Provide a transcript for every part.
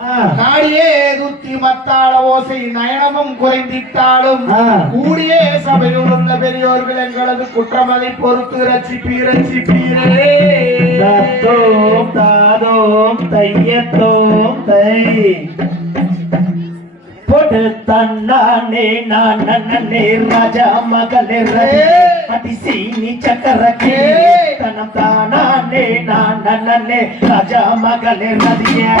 நாடியே துத்தி மத்தாள ஓசை நயனமும் குறைந்திட்டாலும் கூடியே சபையில் உள்ள பெரியோர்கள் எங்களது குற்றமதை பொறுத்து ரசிப்பி ரசிப்பீரே. தத்தோம் தாதோம் தையத்தோம் தை. ஓடு தன்னானே நான் நன்னே ராஜா மகளிர் அதிசீனி சக்கரக்கே தனம் தானானே நான் நன்னே ராஜா மகளிர் நதியே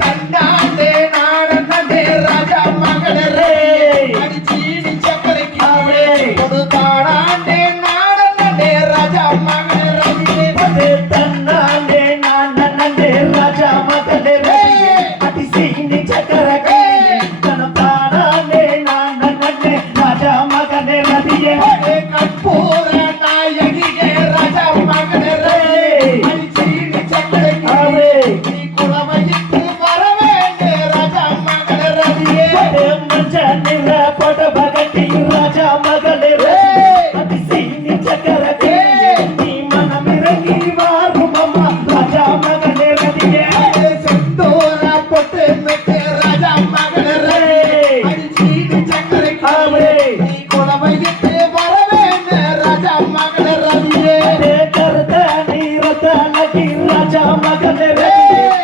தன்னானே நான் நன்னே ராஜா மகளிர் அதிசீனி சக்கரக்கே தானானே ராஜா மகளிர் ராஜா மகளிர் বাটির রাজা বাগানে রে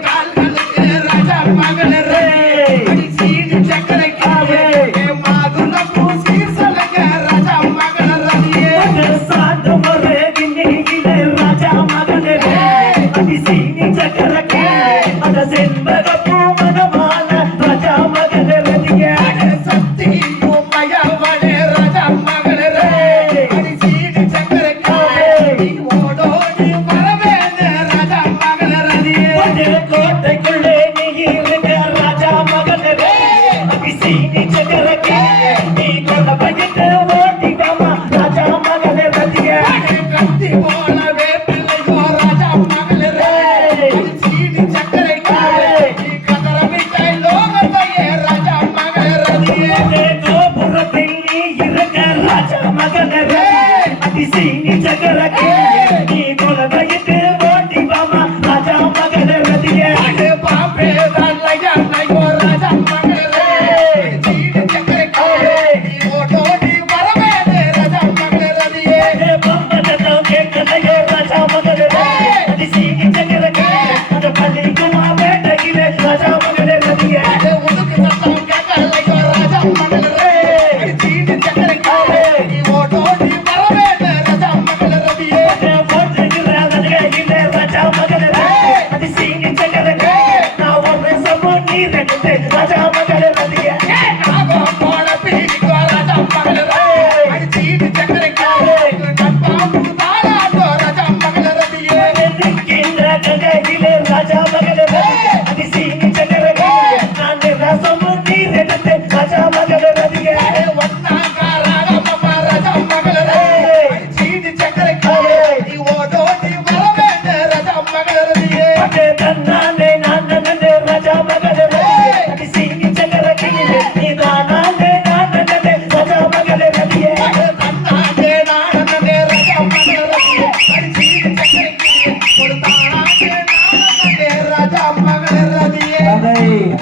DJ